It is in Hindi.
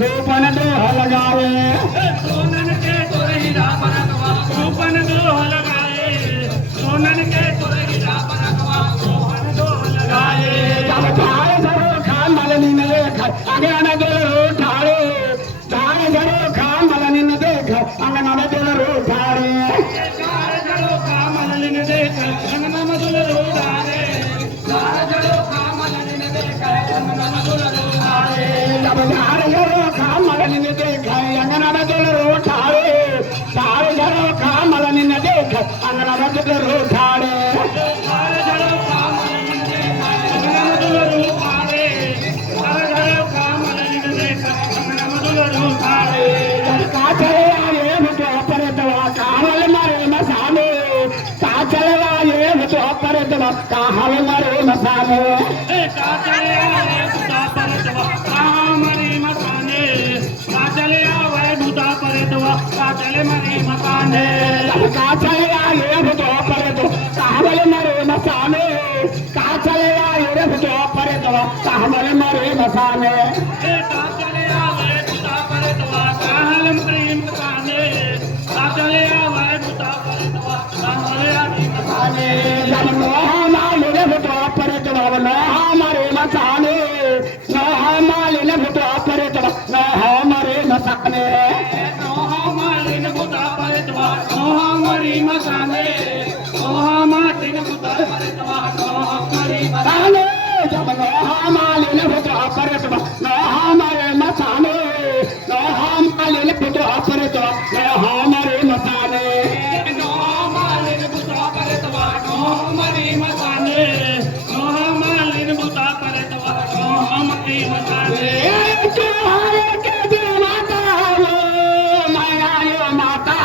रूपन दोह लगाए सोनन के तोर हीरा बनवा रूपन दोह लगाए सोनन के तोर हीरा बनवा सोहन दोह लगाए जब ठाड़े सरो खान मलनी न देख अगन दिल रो ठाड़े ठाड़े सरो खान मलनी न देख अगन दिल रो ठाड़े चार जड़ो का मलनी न देख अगन मधुल रो ठाड़े चार जड़ो का मलनी न देख अगन मधुल रो ठाड़े जब ठाड़े सरो खान मलनी न देख अगन दिल रो ठाड़े ठाड़े सरो खान मलनी न देख अगन दिल रो ठाड़े चार जड़ो का मलनी न देख अगन मधुल रो ठाड़े चार जड़ो का मलनी न देख अगन मधुल रो ठाड़े काचले आये मुझे पर दवा काहल मारे मसाले काचले आये मुझे पर दवा काहल मारे मसाले काचले आवे बुता पर दवा काहा मरी मकाने काचले आवे बुता पर दवा काचले मरी मकाने काचले आये मुझे पर दवा काहल मारे मसाले काचले आये मुझे पर दवा काहल मारे मसाले काचले आवे बुता पर दवा काहल मरी मकाने काचले आवे बुता पर दवा काहल मरी मकाने जब नोहा माले ने बुता पर दवा नोहा मारे मसाले नोहा माले ने बुता पर दवा नोहा मारे मसाले नोहा मालिन बुता पर दवा नोहा मरी मकाने नोहा मालिन बुता पर दवा नोहा मरी मकाने जब नोहा माले ने बुता पर दवा नोहा मारे मसाले